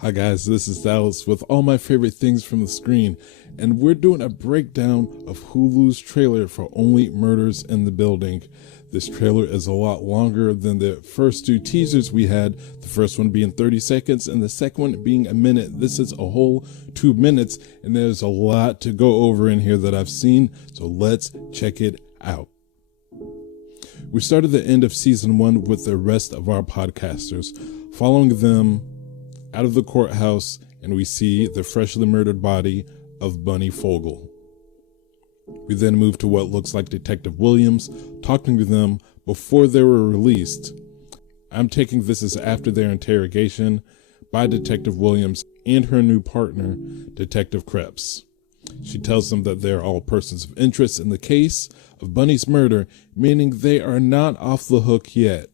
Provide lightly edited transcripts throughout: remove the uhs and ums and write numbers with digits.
Hi guys, this is Dallas with all my favorite things from the screen, and we're doing a breakdown of Hulu's trailer for Only Murders in the Building. This trailer is a lot longer than the first two teasers we had, the first one being 30 seconds and the second one being a minute. This is a whole 2 minutes, and there's a lot to go over in here that I've seen, so let's check it out. We started the end of season 1 with the rest of our podcasters, following them out of the courthouse, and we see the freshly murdered body of Bunny Fogel. We then move to what looks like Detective Williams talking to them before they were released. I'm taking this as after their interrogation by Detective Williams and her new partner, Detective Krebs. She tells them that they're all persons of interest in the case of Bunny's murder, meaning they are not off the hook yet.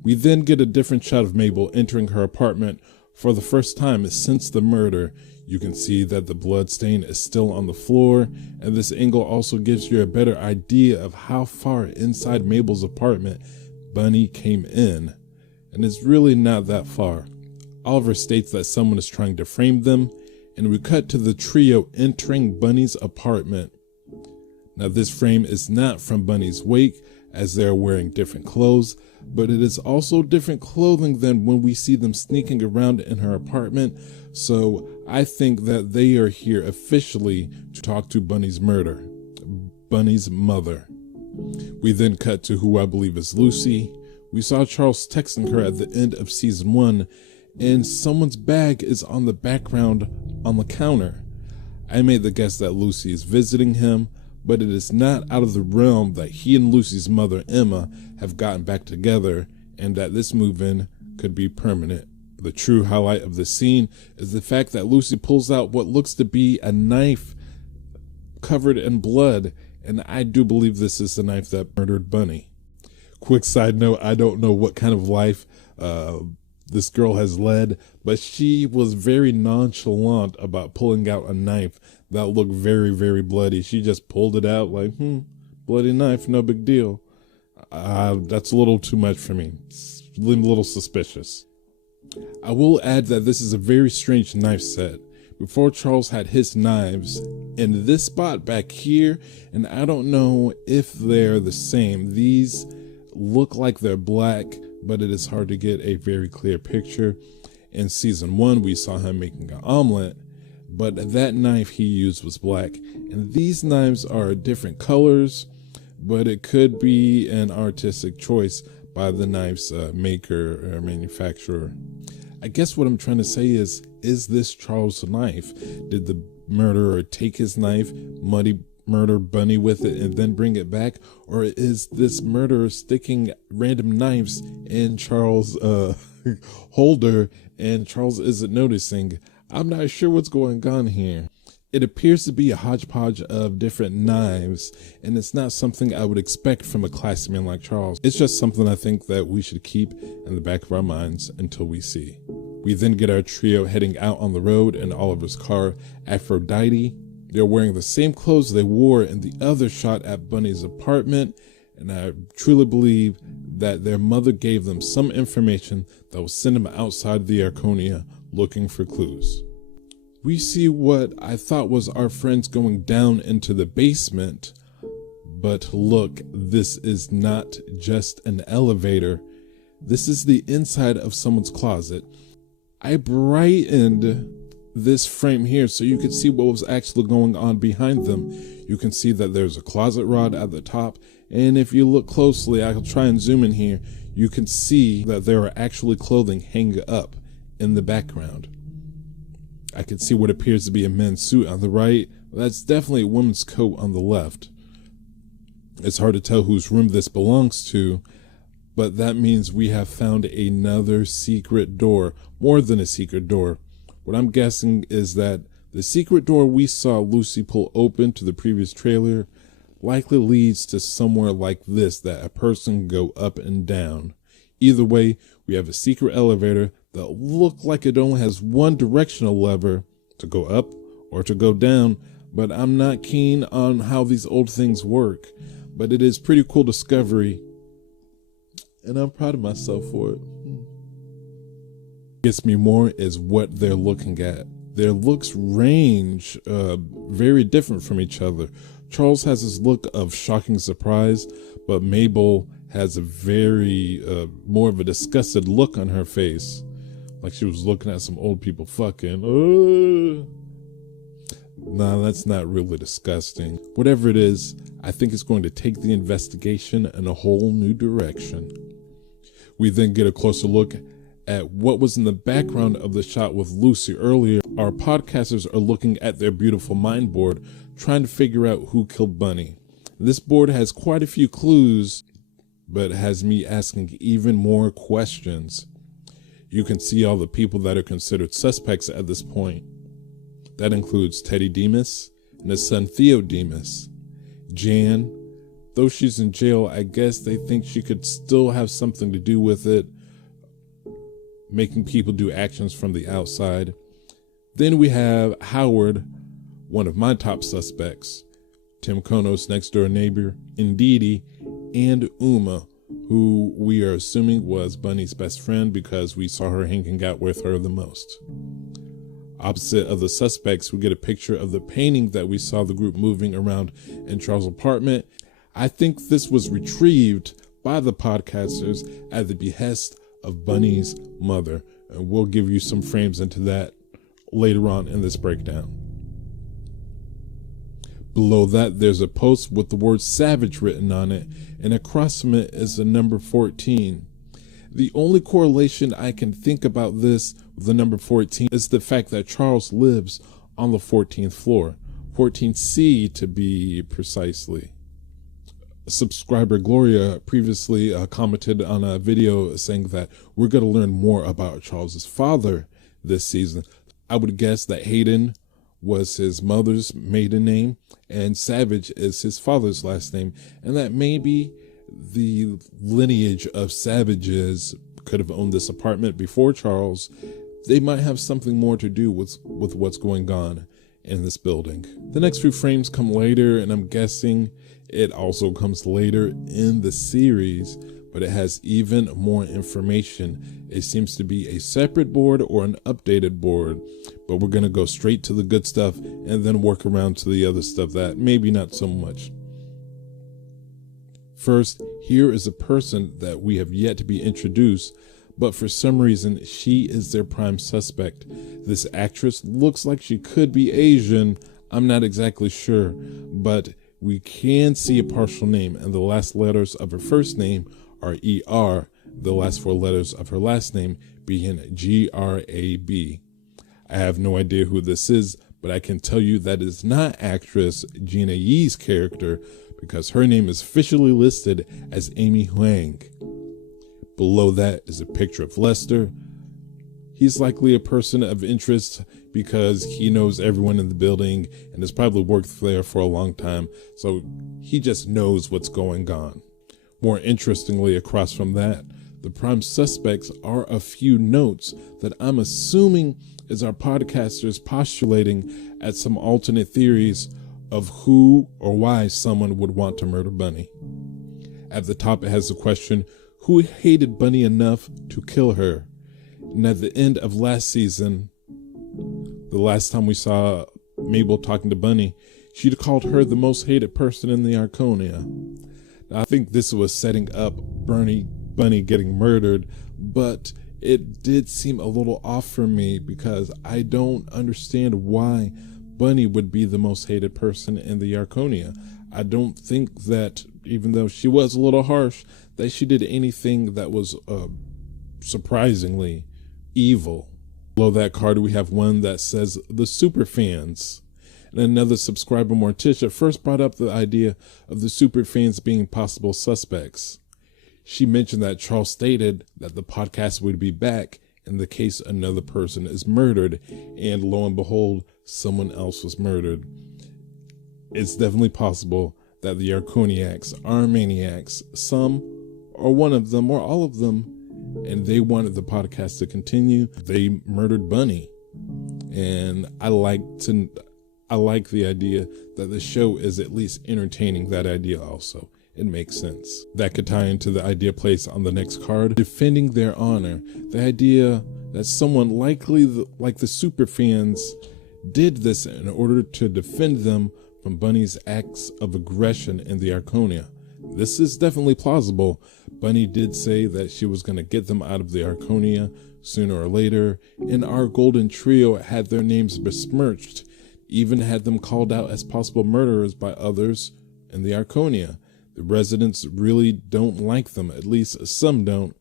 We then get a different shot of Mabel entering her apartment for the first time since the murder. You can see that the blood stain is still on the floor, and this angle also gives you a better idea of how far inside Mabel's apartment Bunny came in, and it's really not that far. Oliver states that someone is trying to frame them, and we cut to the trio entering Bunny's apartment. Now this frame is not from Bunny's wake, as they're wearing different clothes, but it is also different clothing than when we see them sneaking around in her apartment, so I think that they are here officially to talk to Bunny's murder, Bunny's mother. We then cut to who I believe is Lucy. We saw Charles texting her at the end of season 1, and someone's bag is on the background on the counter. I made the guess that Lucy is visiting him, but it is not out of the realm that he and Lucy's mother, Emma, have gotten back together, and that this move-in could be permanent. The true highlight of the scene is the fact that Lucy pulls out what looks to be a knife covered in blood, and I do believe this is the knife that murdered Bunny. Quick side note, I don't know what kind of life this girl has led, but she was very nonchalant about pulling out a knife that looked very, very bloody. She just pulled it out like, bloody knife, no big deal. That's a little too much for me. It's a little suspicious. I will add that this is a very strange knife set. Before, Charles had his knives in this spot back here, and I don't know if they're the same. These look like they're black, but it is hard to get a very clear picture. In season 1, we saw him making an omelet, but that knife he used was black, and these knives are different colors, but it could be an artistic choice by the knife's maker or manufacturer. I guess what I'm trying to say is this Charles' knife? Did the murderer take his knife, murder Bunny with it, and then bring it back? Or is this murderer sticking random knives in Charles' holder, and Charles isn't noticing? I'm not sure what's going on here. It appears to be a hodgepodge of different knives, and it's not something I would expect from a classy man like Charles. It's just something I think that we should keep in the back of our minds until we see. We then get our trio heading out on the road in Oliver's car, Aphrodite. They're wearing the same clothes they wore in the other shot at Bunny's apartment, and I truly believe that their mother gave them some information that will send them outside the Arconia looking for clues. We see what I thought was our friends going down into the basement, but look, this is not just an elevator. This is the inside of someone's closet. I brightened this frame here so you could see what was actually going on behind them. You can see that there's a closet rod at the top, and if you look closely, I'll try and zoom in here, you can see that there are actually clothing hanging up in the background. I can see what appears to be a men's suit on the right. That's definitely a woman's coat on the left. It's hard to tell whose room this belongs to, but that means we have found another secret door, more than a secret door. What I'm guessing is that the secret door we saw Lucy pull open to the previous trailer likely leads to somewhere like this that a person can go up and down. Either way, we have a secret elevator that looks like it only has one directional lever to go up or to go down, but I'm not keen on how these old things work. But it is pretty cool discovery, and I'm proud of myself for it. Gets me more is what they're looking at. Their looks range very different from each other. Charles has this look of shocking surprise, but Mabel has a very more of a disgusted look on her face, like she was looking at some old people fucking. Nah, that's not really disgusting. Whatever it is, I think it's going to take the investigation in a whole new direction. We then get a closer look at what was in the background of the shot with Lucy earlier. Our podcasters are looking at their beautiful mind board, trying to figure out who killed Bunny. This board has quite a few clues, but has me asking even more questions. You can see all the people that are considered suspects at this point. That includes Teddy Demas and his son Theo Demas. Jan, though she's in jail, I guess they think she could still have something to do with it, making people do actions from the outside. Then we have Howard, one of my top suspects, Tim Kono's next door neighbor, Ndidi, and Uma, who we are assuming was Bunny's best friend because we saw her hanging out with her the most. Opposite of the suspects, we get a picture of the painting that we saw the group moving around in Charles' apartment. I think this was retrieved by the podcasters at the behest of Bunny's mother, and we'll give you some frames into that later on in this breakdown. Below that, there's a post with the word Savage written on it, and across from it is the number 14. The only correlation I can think about this with the number 14 is the fact that Charles lives on the 14th floor, 14C to be precisely. Subscriber Gloria previously commented on a video saying that we're going to learn more about Charles's father this season. I would guess that Hayden was his mother's maiden name and Savage is his father's last name, and that maybe the lineage of Savages could have owned this apartment before Charles. They might have something more to do with what's going on in this building. The next few frames come later, and I'm guessing it also comes later in the series, but it has even more information. It seems to be a separate board or an updated board, but we're going to go straight to the good stuff and then work around to the other stuff that maybe not so much. First, here is a person that we have yet to be introduced, but for some reason, she is their prime suspect. This actress looks like she could be Asian. I'm not exactly sure, but we can see a partial name, and the last letters of her first name are ER, the last four letters of her last name being GRAB. I have no idea who this is, but I can tell you that is not actress Gina Yee's character, because her name is officially listed as Amy Huang. Below that is a picture of Lester. He's likely a person of interest because he knows everyone in the building and has probably worked there for a long time, so he just knows what's going on. More interestingly, across from that, the prime suspects are a few notes that I'm assuming is our podcasters postulating at some alternate theories of who or why someone would want to murder Bunny. At the top, it has the question, who hated Bunny enough to kill her? And at the end of last season, the last time we saw Mabel talking to Bunny, she'd called her the most hated person in the Arconia. Now, I think this was setting up Bunny getting murdered, but it did seem a little off for me because I don't understand why Bunny would be the most hated person in the Arconia. I don't think that, even though she was a little harsh, that she did anything that was surprisingly evil. Below that card, we have one that says the Superfans. And another subscriber, Morticia, first brought up the idea of the Superfans being possible suspects. She mentioned that Charles stated that the podcast would be back in the case another person is murdered, and lo and behold, someone else was murdered. It's definitely possible that the Arconiacs are maniacs, some or one of them or all of them, and they wanted the podcast to continue. They murdered Bunny, and I like the idea that the show is at least entertaining that idea also. It makes sense. That could tie into the idea placed on the next card, defending their honor. The idea that someone likely like the superfans did this in order to defend them from Bunny's acts of aggression in the Arconia. This is definitely plausible. Bunny did say that she was going to get them out of the Arconia sooner or later, and our golden trio had their names besmirched, even had them called out as possible murderers by others in the Arconia. The residents really don't like them, at least some don't,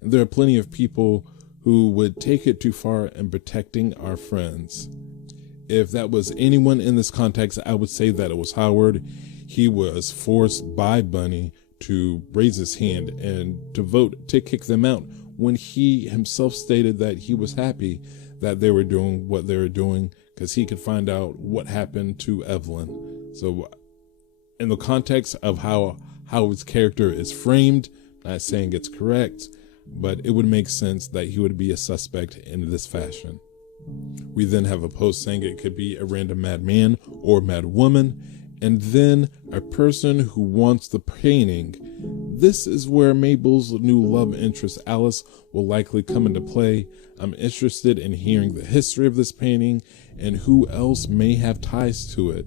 and there are plenty of people who would take it too far in protecting our friends. If that was anyone in this context, I would say that it was Howard. He was forced by Bunny to raise his hand and to vote to kick them out when he himself stated that he was happy that they were doing what they were doing because he could find out what happened to Evelyn. So in the context of how his character is framed, not saying it's correct, but it would make sense that he would be a suspect in this fashion. We then have a post saying it could be a random madman or mad woman, and then a person who wants the painting. This is where Mabel's new love interest Alice will likely come into play. I'm interested in hearing the history of this painting and who else may have ties to it.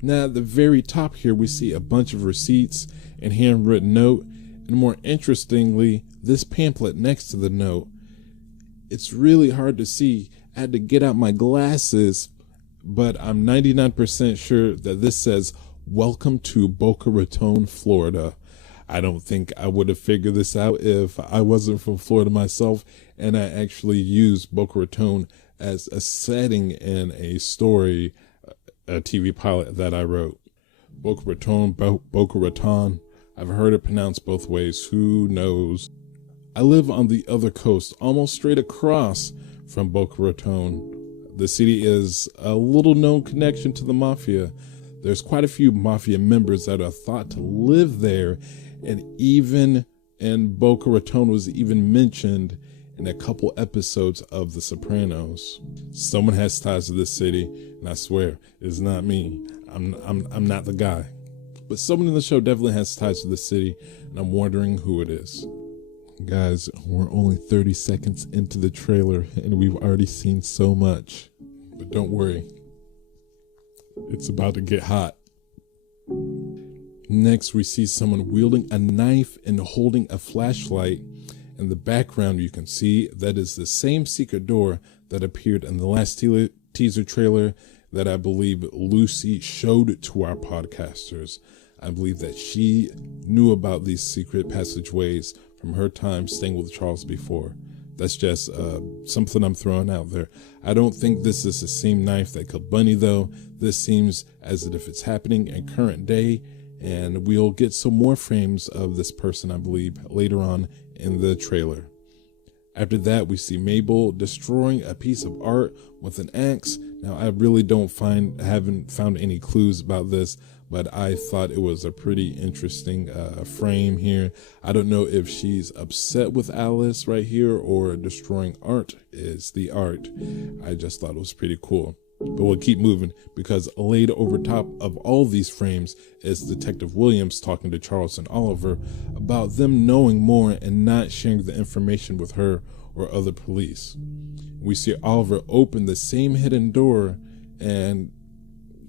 Now at the very top here we see a bunch of receipts and handwritten note, and more interestingly, this pamphlet next to the note. It's really hard to see. I had to get out my glasses, but I'm 99% sure that this says, "Welcome to Boca Raton, Florida." I don't think I would have figured this out if I wasn't from Florida myself, and I actually used Boca Raton as a setting in a story, a TV pilot that I wrote. Boca Raton, Boca Raton. I've heard it pronounced both ways. Who knows? I live on the other coast, almost straight across from Boca Raton. The city is a little known connection to the mafia. There's quite a few mafia members that are thought to live there, and even in Boca Raton was even mentioned in a couple episodes of The Sopranos. Someone has ties to this city, and I swear it's not me. I'm not the guy. But someone in the show definitely has ties to this city, and I'm wondering who it is. Guys, we're only 30 seconds into the trailer and we've already seen so much. But don't worry, it's about to get hot. Next, we see someone wielding a knife and holding a flashlight. In the background, you can see that is the same secret door that appeared in the last teaser trailer that I believe Lucy showed to our podcasters. I believe that she knew about these secret passageways from her time staying with Charles before. That's just something I'm throwing out there. I don't think this is the same knife that killed Bunny, though. This seems as if it's happening in current day, and we'll get some more frames of this person, I believe, later on in the trailer. After that, we see Mabel destroying a piece of art with an axe. Now, I really haven't found any clues about this, but I thought it was a pretty interesting frame here. I don't know if she's upset with Alice right here or destroying art is the art. I just thought it was pretty cool. But we'll keep moving because laid over top of all these frames is Detective Williams talking to Charles and Oliver about them knowing more and not sharing the information with her or other police. We see Oliver open the same hidden door, and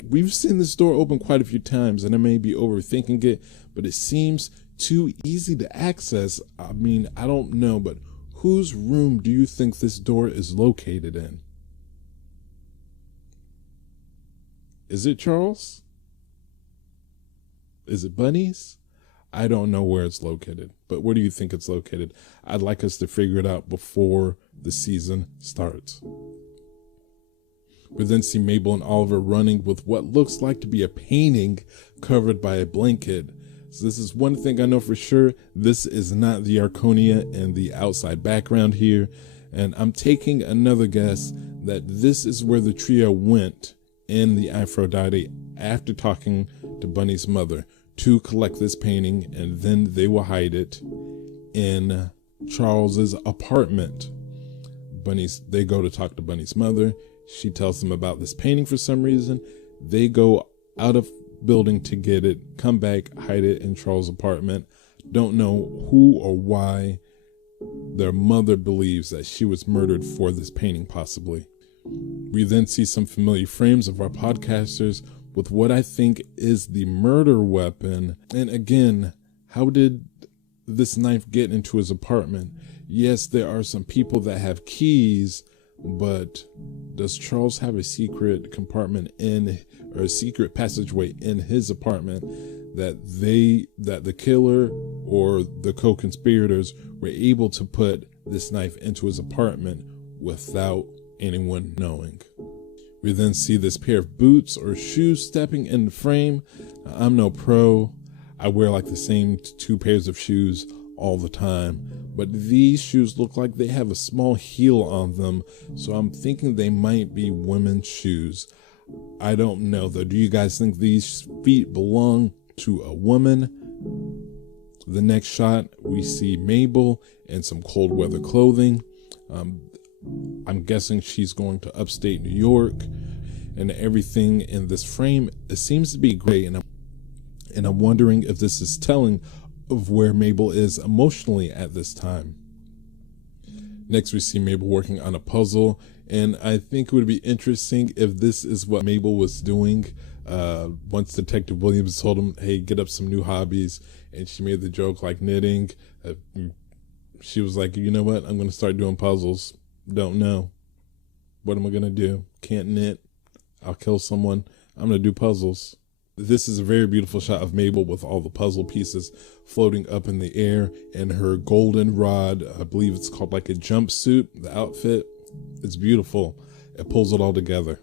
we've seen this door open quite a few times, and I may be overthinking it, but it seems too easy to access. I mean, I don't know, but whose room do you think this door is located in? Is it Charles? Is it Bunny's? I don't know where it's located, but where do you think it's located? I'd like us to figure it out before the season starts. We then see Mabel and Oliver running with what looks like to be a painting covered by a blanket. So this is one thing I know for sure. This is not the Arconia and the outside background here. And I'm taking another guess that this is where the trio went in the Aphrodite after talking to Bunny's mother to collect this painting, and then they will hide it in Charles's apartment. They go to talk to Bunny's mother. She tells them about this painting for some reason. They go out of building to get it, come back, hide it in Charles' apartment. Don't know who or why their mother believes that she was murdered for this painting, possibly. We then see some familiar frames of our podcasters with what I think is the murder weapon. And again, how did this knife get into his apartment? Yes, there are some people that have keys, but does Charles have a secret compartment or a secret passageway in his apartment that the killer or the co-conspirators were able to put this knife into his apartment without anyone knowing? We then see this pair of boots or shoes stepping in the frame. I'm no pro. I wear like the same 2 pairs of shoes all the time, but these shoes look like they have a small heel on them, so I'm thinking they might be women's shoes. I don't know though. Do you guys think these feet belong to a woman? The next shot, we see Mabel in some cold weather clothing. I'm guessing she's going to upstate New York, and everything in this frame, it seems to be gray, and I'm wondering if this is telling of where Mabel is emotionally at this time. Next, we see Mabel working on a puzzle, and I think it would be interesting if this is what Mabel was doing once Detective Williams told him, hey, get up some new hobbies, and she made the joke like knitting. She was like, you know what, I'm going to start doing puzzles. Don't know. What am I going to do? Can't knit. I'll kill someone. I'm going to do puzzles. This is a very beautiful shot of Mabel with all the puzzle pieces floating up in the air, and her golden rod, I believe it's called like a jumpsuit, the outfit. It's beautiful. It pulls it all together.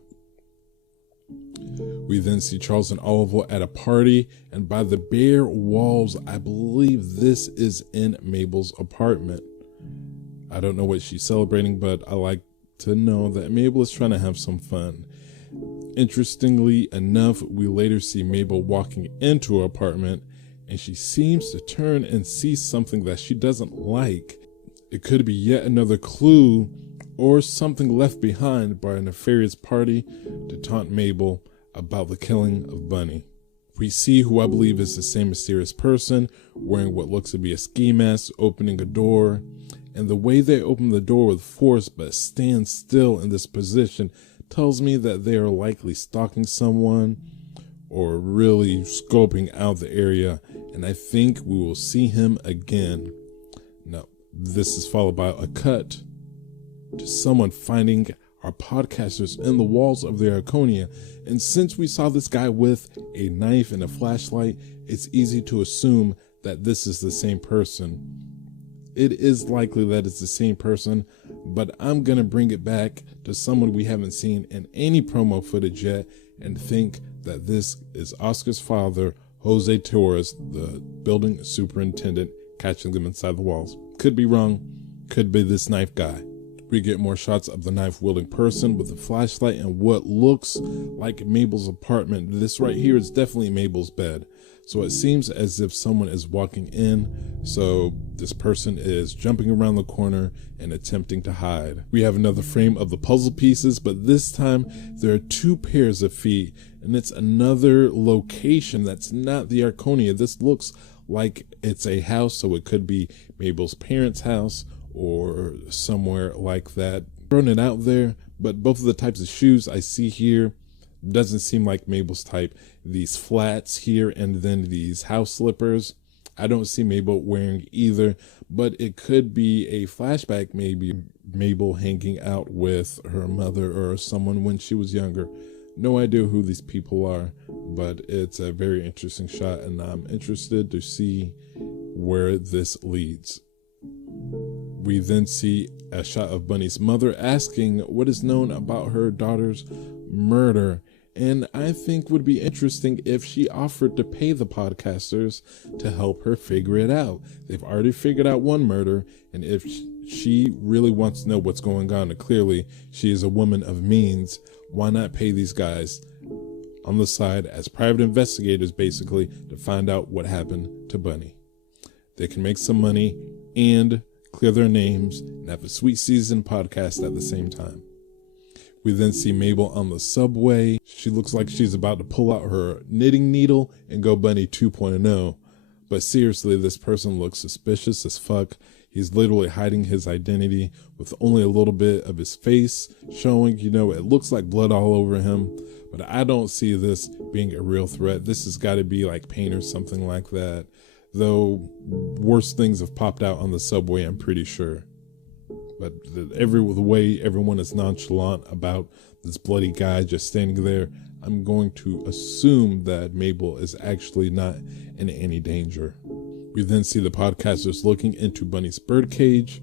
We then see Charles and Oliver at a party, and by the bare walls, I believe this is in Mabel's apartment. I don't know what she's celebrating, but I like to know that Mabel is trying to have some fun. Interestingly enough, we later see Mabel walking into her apartment, and she seems to turn and see something that she doesn't like. It could be yet another clue or something left behind by a nefarious party to taunt Mabel about the killing of Bunny. We see who I believe is the same mysterious person wearing what looks to be a ski mask, opening a door, and the way they open the door with force but stand still in this position tells me that they are likely stalking someone or really scoping out the area, and I think we will see him again. Now, this is followed by a cut to someone finding our podcasters in the walls of the Arconia, and since we saw this guy with a knife and a flashlight, it's easy to assume that this is the same person. It is likely that it's the same person, but I'm going to bring it back to someone we haven't seen in any promo footage yet and think that this is Oscar's father, Jose Torres, the building superintendent, catching them inside the walls. Could be wrong. Could be this knife guy. We get more shots of the knife-wielding person with a flashlight and what looks like Mabel's apartment. This right here is definitely Mabel's bed. So it seems as if someone is walking in, so this person is jumping around the corner and attempting to hide. We have another frame of the puzzle pieces, but this time there are 2 pairs of feet, and it's another location that's not the Arconia. This looks like it's a house, so it could be Mabel's parents' house or somewhere like that. Throwing it out there, but both of the types of shoes I see here doesn't seem like Mabel's type. These flats here and then these house slippers, I don't see Mabel wearing either, but it could be a flashback, maybe Mabel hanging out with her mother or someone when she was younger. No idea who these people are, but it's a very interesting shot, and I'm interested to see where this leads. We then see a shot of Bunny's mother asking what is known about her daughter's murder, and I think would be interesting if she offered to pay the podcasters to help her figure it out. They've already figured out one murder, and if she really wants to know what's going on, and clearly she is a woman of means, why not pay these guys on the side as private investigators, basically, to find out what happened to Bunny? They can make some money and clear their names and have a sweet season podcast at the same time. We then see Mabel on the subway. She looks like she's about to pull out her knitting needle and go Bunny 2.0. But seriously, this person looks suspicious as fuck. He's literally hiding his identity with only a little bit of his face showing. You know, it looks like blood all over him, but I don't see this being a real threat. This has got to be like paint or something like that. Though worse things have popped out on the subway, I'm pretty sure. But the way everyone is nonchalant about this bloody guy just standing there, I'm going to assume that Mabel is actually not in any danger. We then see the podcasters looking into Bunny's birdcage.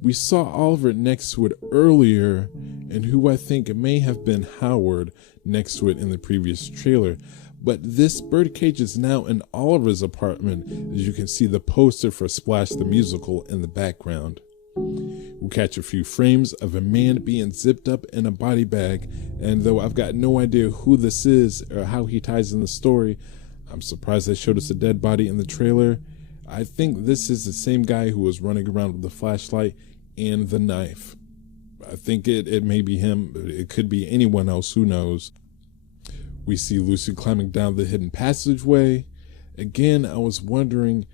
We saw Oliver next to it earlier, and who I think may have been Howard next to it in the previous trailer. But this birdcage is now in Oliver's apartment, as you can see the poster for Splash the Musical in the background. We'll catch a few frames of a man being zipped up in a body bag, and though I've got no idea who this is or how he ties in the story, I'm surprised they showed us a dead body in the trailer. I think this is the same guy who was running around with the flashlight and the knife. I think it may be him, but it could be anyone else, who knows. We see Lucy climbing down the hidden passageway. Again, I was wondering,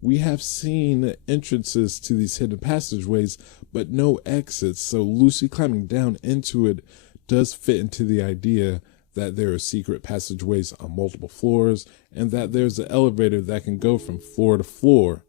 we have seen entrances to these hidden passageways, but no exits, so Lucy climbing down into it does fit into the idea that there are secret passageways on multiple floors, and that there's an elevator that can go from floor to floor.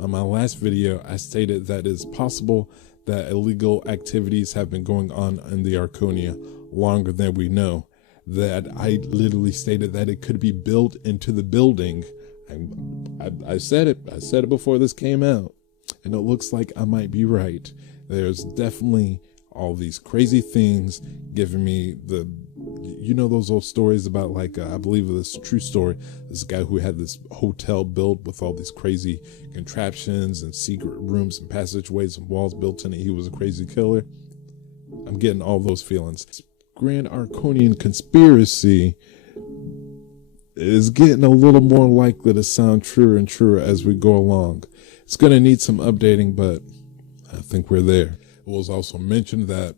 On my last video, I stated that it is possible that illegal activities have been going on in the Arconia longer than we know. That I literally stated that it could be built into the building. I said it before this came out, and it looks like I might be right. There's definitely all these crazy things giving me those old stories about, like, I believe this true story, this guy who had this hotel built with all these crazy contraptions and secret rooms and passageways and walls built in it. He was a crazy killer. I'm getting all those feelings. Grand Arconian conspiracy is getting a little more likely to sound truer and truer as we go along. It's going to need some updating, but I think we're there. It was also mentioned that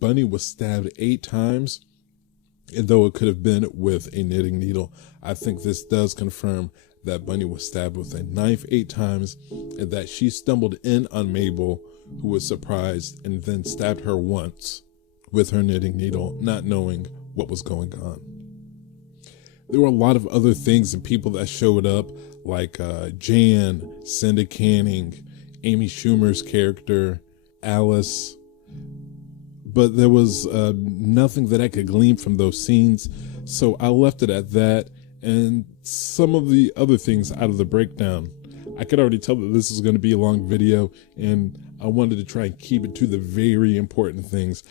Bunny was stabbed 8 times, and though it could have been with a knitting needle, I think this does confirm that Bunny was stabbed with a knife 8 times, and that she stumbled in on Mabel, who was surprised, and then stabbed her once with her knitting needle, not knowing what was going on. There were a lot of other things and people that showed up, like Jan, Cinda Canning, Amy Schumer's character, Alice, but there was nothing that I could glean from those scenes, so I left it at that. And some of the other things out of the breakdown, I could already tell that this is going to be a long video, and I wanted to try and keep it to the very important things.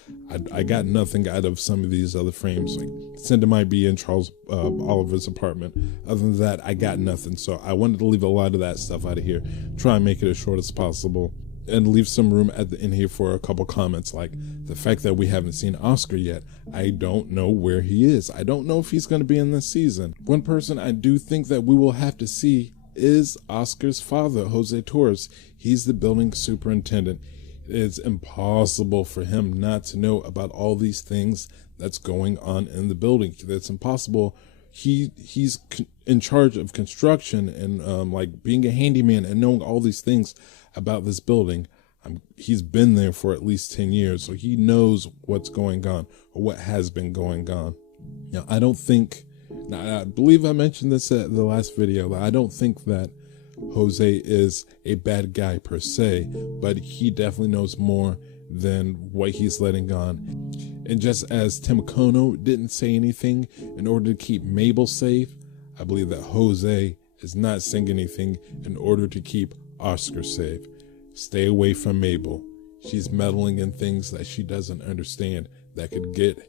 I got nothing out of some of these other frames. Like, Cinda might be in Charles Oliver's apartment. Other than that, I got nothing. So I wanted to leave a lot of that stuff out of here. Try and make it as short as possible, and leave some room at the end here for a couple comments, like the fact that we haven't seen Oscar yet. I don't know where he is. I don't know if he's going to be in this season. One person I do think that we will have to see is Oscar's father, Jose Torres. He's the building superintendent. It's impossible for him not to know about all these things that's going on in the building. That's impossible. He's in charge of construction and like being a handyman and knowing all these things about this building. He's been there for at least 10 years, so he knows what's going on, or what has been going on. Now, I believe I mentioned this at the last video. I don't think that Jose is a bad guy per se, but he definitely knows more than what he's letting on. And just as Tim Kono didn't say anything in order to keep Mabel safe, I believe that Jose is not saying anything in order to keep Oscar safe. Stay away from Mabel. She's meddling in things that she doesn't understand that could get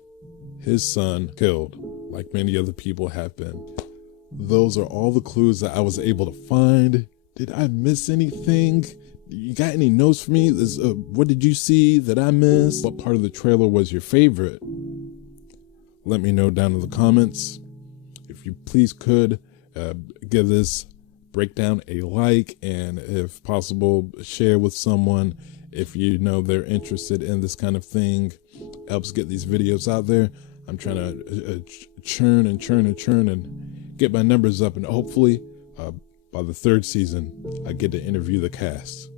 his son killed, like many other people have been. Those are all the clues that I was able to find. Did I miss anything? You got any notes for me? What did you see that I missed? What part of the trailer was your favorite? Let me know down in the comments. If you please could give this breakdown a like, and if possible, share with someone if you know they're interested in this kind of thing. Helps get these videos out there. I'm trying to churn and get my numbers up, and hopefully by the 3rd season I get to interview the cast.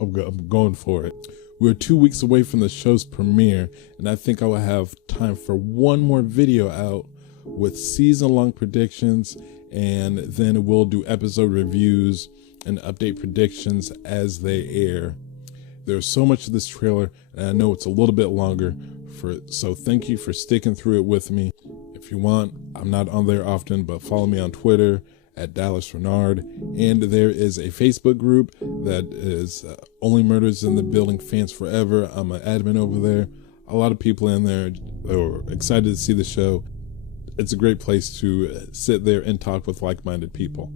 I'm going for it. We're 2 weeks away from the show's premiere, and I think I will have time for one more video out with season-long predictions, and then we'll do episode reviews and update predictions as they air. There's so much of this trailer, and I know it's a little bit longer, so thank you for sticking through it with me. If you want, I'm not on there often, but follow me on Twitter at Dallas Renard, and there is a Facebook group that is Only Murders in the Building Fans Forever. I'm an admin over there. A lot of people in there are excited to see the show. It's a great place to sit there and talk with like-minded people.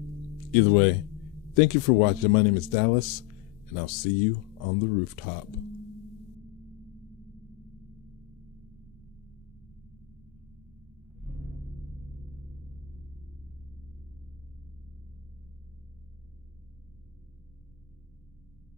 Either way, thank you for watching. My name is Dallas, and I'll see you on the rooftop.